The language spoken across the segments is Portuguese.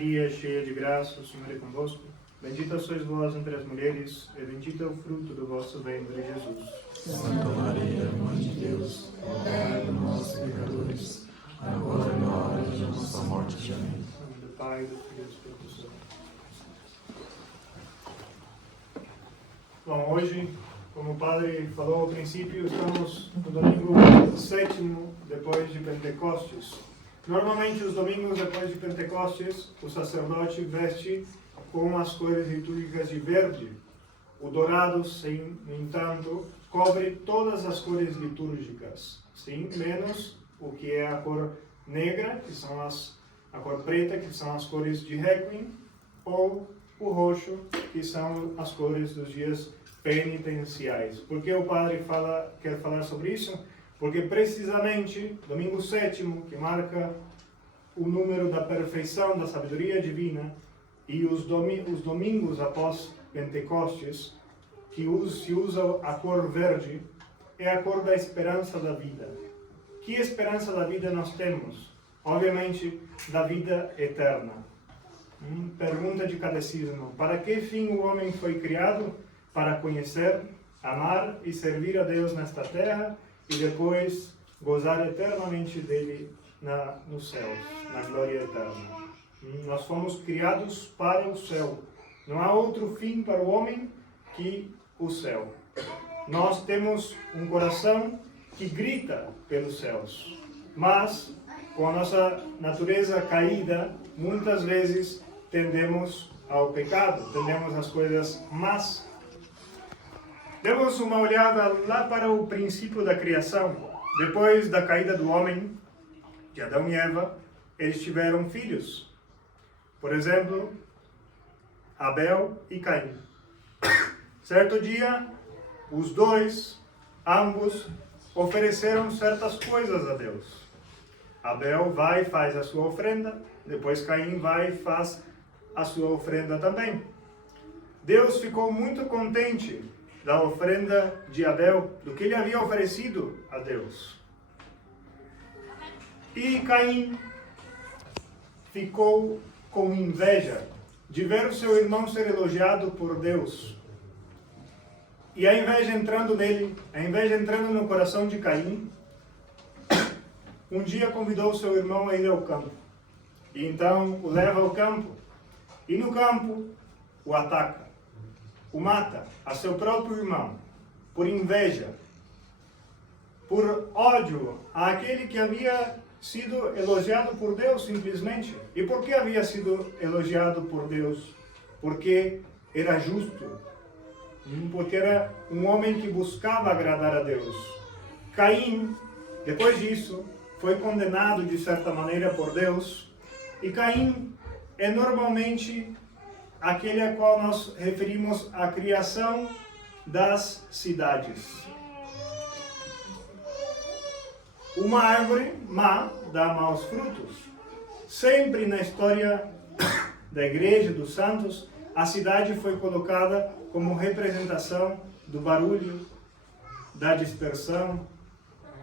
Maria, cheia de graça, o Senhor é convosco. Bendita sois vós entre as mulheres, e bendito é o fruto do vosso ventre, Jesus. Santa Maria, Mãe de Deus, rogai por nós, pecadores, agora e na hora de nossa morte. Amém. Em nome do Pai, do Filho e do Espírito Santo. Bom, hoje, como o Padre falou ao princípio, estamos no domingo 7º depois de Pentecostes. Normalmente, os domingos depois de Pentecostes, o sacerdote veste com as cores litúrgicas de verde. O dourado, sim, no entanto, cobre todas as cores litúrgicas, sim, menos o que é a cor negra, que são a cor preta, que são as cores de Requiem, ou o roxo, que são as cores dos dias penitenciais. Por que o Padre quer falar sobre isso? Porque precisamente, domingo 7º, que marca o número da perfeição da sabedoria divina, e os domingos após Pentecostes, que se usa a cor verde, é a cor da esperança da vida. Que esperança da vida nós temos? Obviamente, da vida eterna. Pergunta de catecismo: para que fim o homem foi criado? Para conhecer, amar e servir a Deus nesta terra e depois gozar eternamente dele nos céus, na glória eterna. Nós fomos criados para o céu. Não há outro fim para o homem que o céu. Nós temos um coração que grita pelos céus, mas com a nossa natureza caída, muitas vezes tendemos ao pecado, tendemos às coisas más. Demos uma olhada lá para o princípio da criação. Depois da caída do homem, de Adão e Eva, eles tiveram filhos. Por exemplo, Abel e Caim. Certo dia, os dois, ambos, ofereceram certas coisas a Deus. Abel vai e faz a sua oferenda, depois Caim vai e faz a sua oferenda também. Deus ficou muito contente da oferenda de Abel, do que ele havia oferecido a Deus. E Caim ficou com inveja de ver o seu irmão ser elogiado por Deus. E a inveja entrando nele, a inveja entrando no coração de Caim, um dia convidou o seu irmão a ir ao campo. E então o leva ao campo. E no campo o ataca. O mata a seu próprio irmão, por inveja, por ódio àquele que havia sido elogiado por Deus simplesmente. E por que havia sido elogiado por Deus? Porque era justo, porque era um homem que buscava agradar a Deus. Caim, depois disso, foi condenado de certa maneira por Deus, e Caim é normalmente aquele a qual nós referimos à criação das cidades. Uma árvore má dá maus frutos. Sempre na história da Igreja dos Santos, a cidade foi colocada como representação do barulho, da dispersão,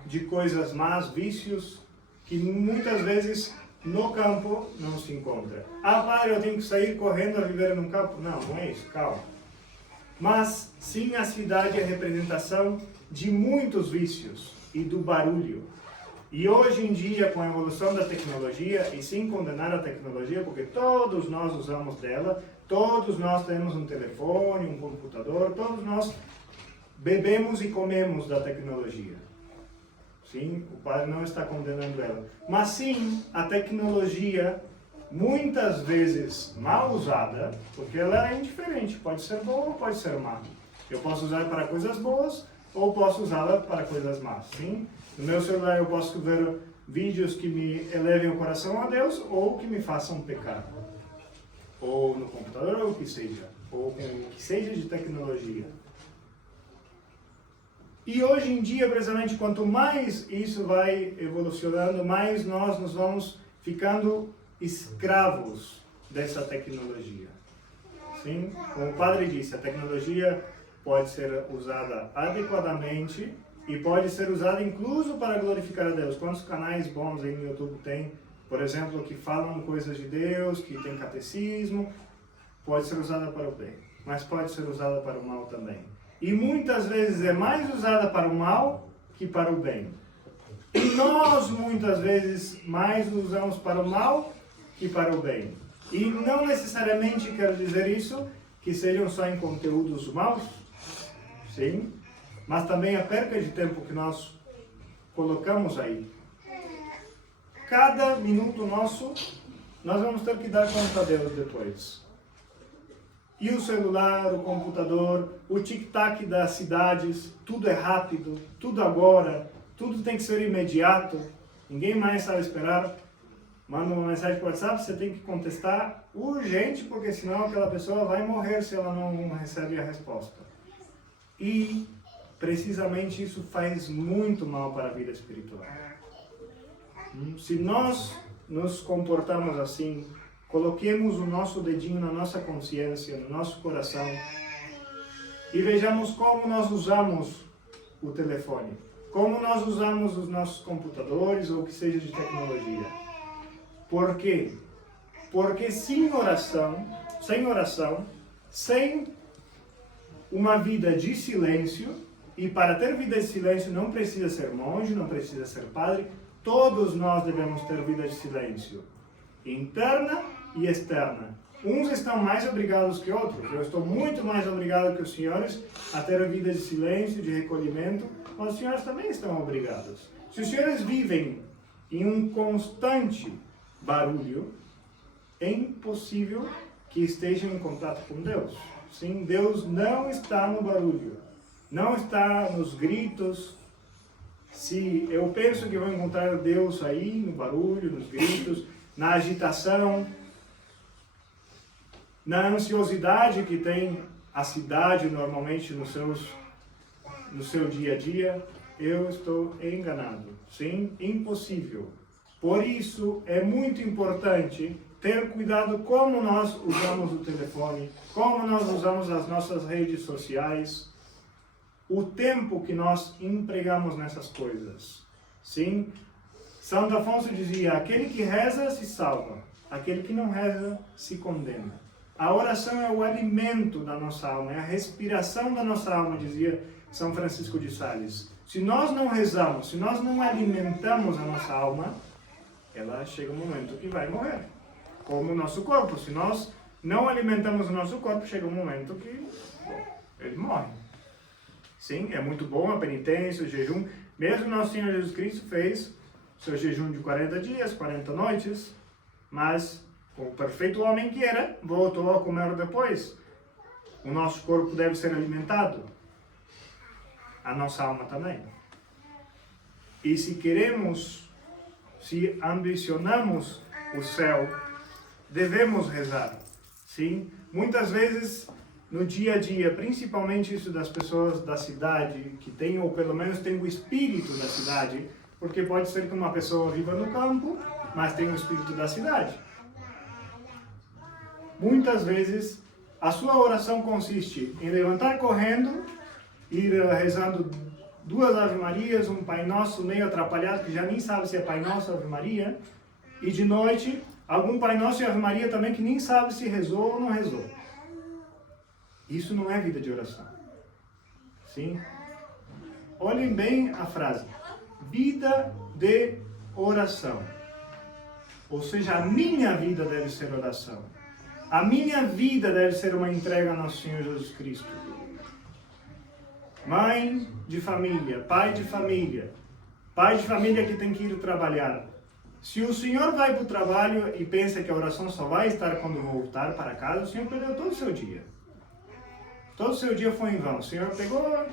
de coisas más, vícios, que muitas vezes no campo não se encontra. Ah, Padre, eu tenho que sair correndo a viver num campo? Não, não é isso, calma. Mas sim, a cidade é a representação de muitos vícios e do barulho. E hoje em dia, com a evolução da tecnologia, e sem condenar a tecnologia, porque todos nós usamos dela, todos nós temos um telefone, um computador, todos nós bebemos e comemos da tecnologia. Sim, o Padre não está condenando ela. Mas sim, a tecnologia, muitas vezes mal usada, porque ela é indiferente, pode ser boa ou pode ser má. Eu posso usar para coisas boas ou posso usá-la para coisas más. Sim? No meu celular eu posso ver vídeos que me elevem o coração a Deus ou que me façam pecar. Ou no computador, ou o que seja. Ou o que seja de tecnologia. E hoje em dia, precisamente, quanto mais isso vai evolucionando, mais nós nos vamos ficando escravos dessa tecnologia. Sim? Como o Padre disse, a tecnologia pode ser usada adequadamente e pode ser usada incluso para glorificar a Deus. Quantos canais bons aí no YouTube tem por exemplo, que falam coisas de Deus, que tem catecismo, pode ser usada para o bem, mas pode ser usada para o mal também. E muitas vezes é mais usada para o mal que para o bem. E nós muitas vezes mais usamos para o mal que para o bem. E não necessariamente quero dizer isso que sejam só em conteúdos maus, sim, mas também a perca de tempo que nós colocamos aí. Cada minuto nosso, nós vamos ter que dar conta a Deus depois. E o celular, o computador, o tic-tac das cidades, tudo é rápido, tudo agora, tudo tem que ser imediato, ninguém mais sabe esperar. Manda uma mensagem por WhatsApp, você tem que contestar urgente, porque senão aquela pessoa vai morrer se ela não recebe a resposta. E precisamente isso faz muito mal para a vida espiritual. Se nós nos comportarmos assim, coloquemos o nosso dedinho na nossa consciência, no nosso coração, e vejamos como nós usamos o telefone, como nós usamos os nossos computadores ou o que seja de tecnologia. Por quê? Porque sem oração, sem uma vida de silêncio, e para ter vida de silêncio não precisa ser monge, não precisa ser padre, todos nós devemos ter vida de silêncio, interna e externa. Uns estão mais obrigados que outros. Eu estou muito mais obrigado que os senhores a ter a vida de silêncio, de recolhimento, mas os senhores também estão obrigados. Se os senhores vivem em um constante barulho, é impossível que estejam em contato com Deus. Sim, Deus não está no barulho, não está nos gritos. Se eu penso que vou encontrar Deus aí, no barulho, nos gritos, na agitação, na ansiosidade que tem a cidade normalmente no seu dia a dia, eu estou enganado. Sim, impossível. Por isso é muito importante ter cuidado como nós usamos o telefone, como nós usamos as nossas redes sociais, o tempo que nós empregamos nessas coisas. Sim, Santo Afonso dizia, aquele que reza se salva, aquele que não reza se condena. A oração é o alimento da nossa alma, é a respiração da nossa alma, dizia São Francisco de Sales. Se nós não rezamos, se nós não alimentamos a nossa alma, ela chega um momento que vai morrer. Como o nosso corpo, se nós não alimentamos o nosso corpo, chega um momento que ele morre. Sim, é muito bom a penitência, o jejum. Mesmo nosso Senhor Jesus Cristo fez seu jejum de 40 dias, 40 noites, mas o perfeito homem que era, voltou a comer depois. O nosso corpo deve ser alimentado. A nossa alma também. E se queremos, se ambicionamos o céu, devemos rezar. Sim? Muitas vezes, no dia a dia, principalmente isso das pessoas da cidade, que tem, ou pelo menos tem o espírito da cidade, porque pode ser que uma pessoa viva no campo, mas tem o espírito da cidade. Muitas vezes, a sua oração consiste em levantar correndo, ir rezando 2 Ave Marias, um Pai Nosso meio atrapalhado, que já nem sabe se é Pai Nosso ou Ave Maria, e de noite, algum Pai Nosso e Ave Maria também que nem sabe se rezou ou não rezou. Isso não é vida de oração. Sim? Olhem bem a frase. Vida de oração. Ou seja, a minha vida deve ser oração. A minha vida deve ser uma entrega a nosso Senhor Jesus Cristo. Mãe de família, pai de família que tem que ir trabalhar. Se o senhor vai para o trabalho e pensa que a oração só vai estar quando voltar para casa, o senhor perdeu todo o seu dia. Todo o seu dia foi em vão. O senhor pegou,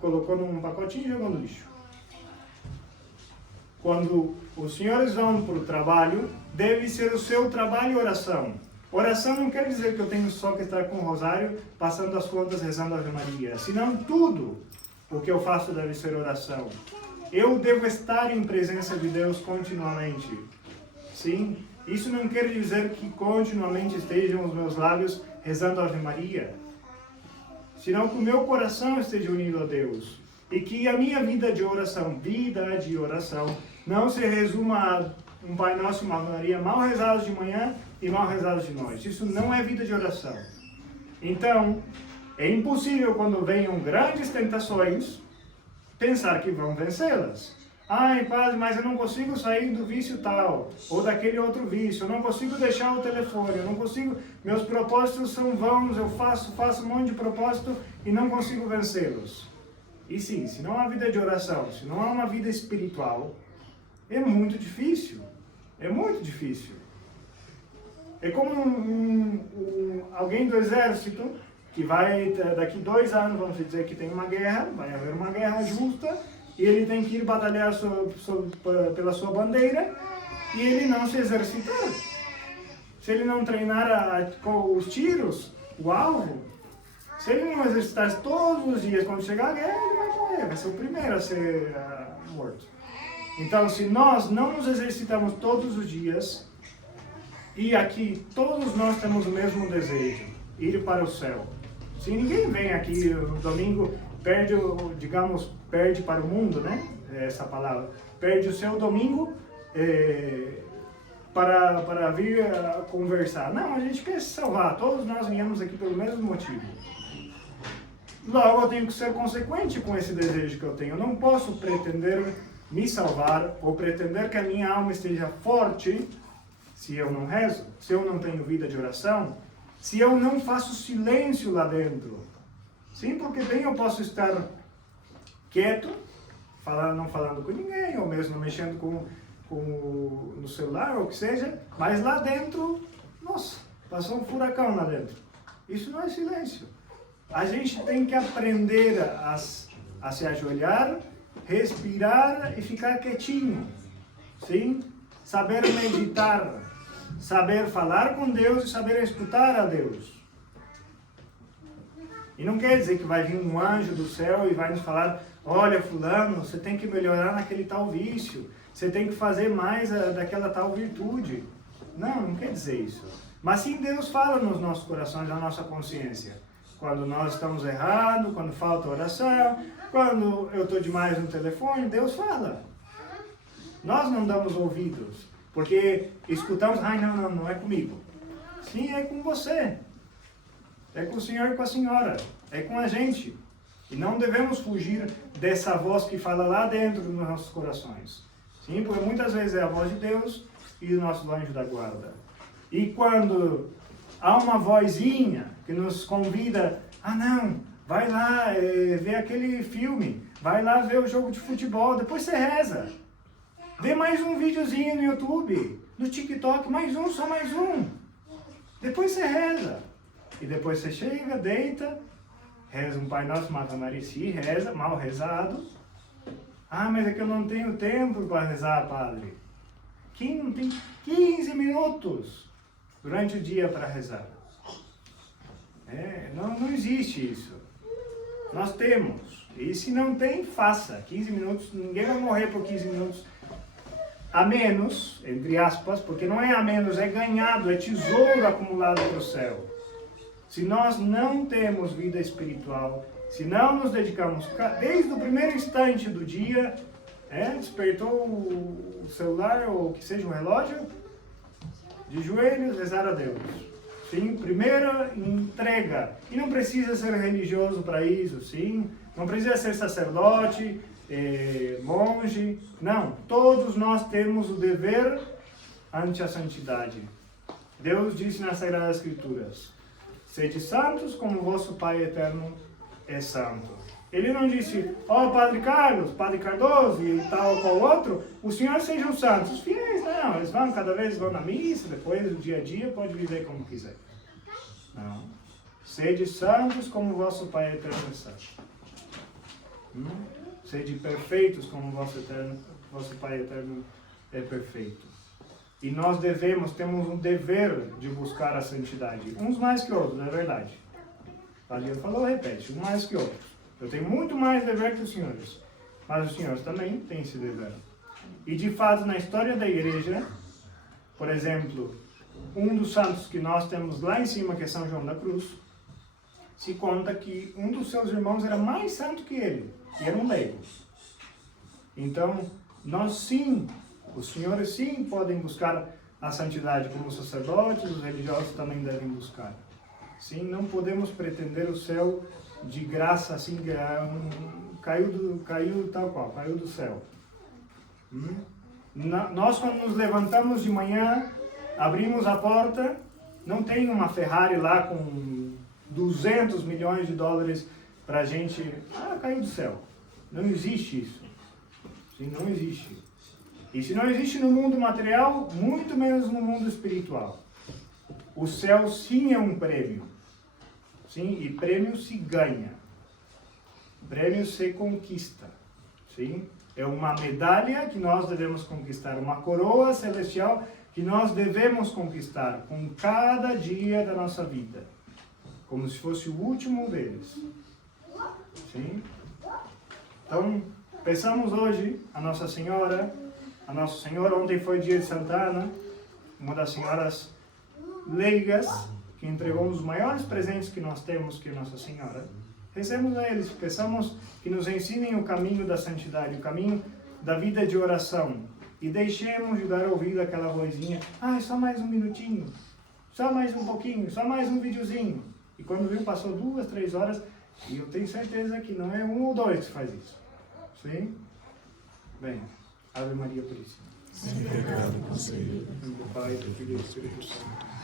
colocou num pacotinho e jogou no lixo. Quando os senhores vão para o trabalho, deve ser o seu trabalho oração. Oração não quer dizer que eu tenho só que estar com o rosário, passando as contas, rezando a Ave Maria. Senão tudo o que eu faço deve ser oração. Eu devo estar em presença de Deus continuamente. Sim? Isso não quer dizer que continuamente estejam os meus lábios rezando a Ave Maria. Senão que o meu coração esteja unido a Deus. E que a minha vida de oração, não se resuma a um Pai Nosso e uma Ave Maria mal rezados de manhã e mal rezados de noite. Isso não é vida de oração. Então, é impossível quando venham grandes tentações pensar que vão vencê-las. Ai, padre, mas eu não consigo sair do vício tal, ou daquele outro vício, eu não consigo deixar o telefone, eu não consigo, meus propósitos são vãos, eu faço um monte de propósito e não consigo vencê-los. E sim, se não há vida de oração, se não há uma vida espiritual, é muito difícil. É muito difícil. É como alguém do exército que vai, daqui 2 anos, vamos dizer que tem uma guerra, vai haver uma guerra justa, e ele tem que ir batalhar pela sua bandeira, e ele não se exercitar. Se ele não treinar com os tiros, o alvo, se ele não exercitar todos os dias, quando chegar a guerra, ele vai morrer, vai ser o primeiro a ser morto. Então, se nós não nos exercitamos todos os dias, e aqui todos nós temos o mesmo desejo, ir para o céu. Se ninguém vem aqui no domingo, perde para o mundo, né? Essa palavra. Perde o seu domingo para vir conversar. Não, a gente quer se salvar. Todos nós viemos aqui pelo mesmo motivo. Logo, eu tenho que ser consequente com esse desejo que eu tenho. Eu não posso pretender me salvar ou pretender que a minha alma esteja forte se eu não rezo, se eu não tenho vida de oração, se eu não faço silêncio lá dentro. Sim, porque bem eu posso estar quieto, não falando com ninguém, ou mesmo mexendo no celular, ou o que seja, mas lá dentro, nossa, passou um furacão lá dentro. Isso não é silêncio. A gente tem que aprender a se ajoelhar, respirar e ficar quietinho. Sim? Saber meditar, saber falar com Deus e saber escutar a Deus. E não quer dizer que vai vir um anjo do céu e vai nos falar: olha, fulano, você tem que melhorar naquele tal vício, você tem que fazer mais daquela tal virtude. Não quer dizer isso. Mas sim, Deus fala nos nossos corações, na nossa consciência. Quando nós estamos errados, quando falta oração, quando eu estou demais no telefone, Deus fala. Nós não damos ouvidos, porque escutamos: ai, não é comigo. Sim, é com você. É com o senhor e com a senhora. É com a gente. E não devemos fugir dessa voz que fala lá dentro dos nossos corações. Sim, porque muitas vezes é a voz de Deus e do nosso anjo da guarda. E quando há uma vozinha que nos convida: ah, não, vai lá ver aquele filme, vai lá ver o jogo de futebol, depois você reza. Vê mais um videozinho no YouTube, no TikTok, só mais um. Depois você reza. E depois você chega, deita, reza um Pai Nosso, uma Ave Maria, se reza, mal rezado. Ah, mas é que eu não tenho tempo para rezar, padre. Quem não tem 15 minutos durante o dia para rezar? Não existe isso. Nós temos. E se não tem, faça. 15 minutos, ninguém vai morrer por 15 minutos. A menos, entre aspas, porque não é a menos, é ganhado, é tesouro acumulado para o céu. Se nós não temos vida espiritual, se não nos dedicamos, desde o primeiro instante do dia, despertou o celular ou que seja um relógio, de joelhos, rezar a Deus. Sim, primeira entrega. E não precisa ser religioso para isso, sim. Não precisa ser sacerdote, monge. Não, todos nós temos o dever ante a santidade. Deus disse nas Sagradas Escrituras: sede santos como vosso Pai eterno é santo. Ele não disse: ó, Padre Carlos, Padre Cardoso e tal qual outro, os senhores sejam santos. Os fiéis não, eles cada vez vão na missa, depois do dia a dia pode viver como quiser. Não. Sede santos como vosso Pai eterno é santo. Sede perfeitos como vosso Pai eterno é perfeito. E nós temos um dever de buscar a santidade. Uns mais que outros, não é verdade? O Padre falou, repete, uns mais que outros. Eu tenho muito mais dever que os senhores. Mas os senhores também têm esse dever. E de fato, na história da igreja, por exemplo, um dos santos que nós temos lá em cima, que é São João da Cruz, se conta que um dos seus irmãos era mais santo que ele, e era um leigo. Então, nós sim Os senhores sim podem buscar a santidade, como os sacerdotes, os religiosos também devem buscar. Sim, não podemos pretender o céu de graça, assim, caiu tal qual, caiu do céu. Nós, quando nos levantamos de manhã, abrimos a porta, não tem uma Ferrari lá com 200 milhões de dólares para a gente, caiu do céu. Não existe isso. Sim, não existe. E se não existe no mundo material, muito menos no mundo espiritual. O céu sim é um prêmio. Sim, e prêmio se ganha. Prêmio se conquista. Sim? É uma medalha que nós devemos conquistar, uma coroa celestial que nós devemos conquistar com cada dia da nossa vida, como se fosse o último deles. Sim? Então, pensamos hoje a Nossa Senhora. A Nossa Senhora, ontem foi dia de Santa Ana, uma das senhoras leigas, que entregou um dos maiores presentes que nós temos, que é Nossa Senhora. Rezemos a eles, peçamos que nos ensinem o caminho da santidade, o caminho da vida de oração. E deixemos de dar ouvido àquela vozinha, só mais um minutinho, só mais um pouquinho, só mais um videozinho. E quando viu, passou 2, 3 horas, e eu tenho certeza que não é 1 ou 2 que faz isso. Sim? Bem, Ave Maria Puríssima. Sem pecado concebido. Em nome do Pai, do Filho e do Espírito Santo.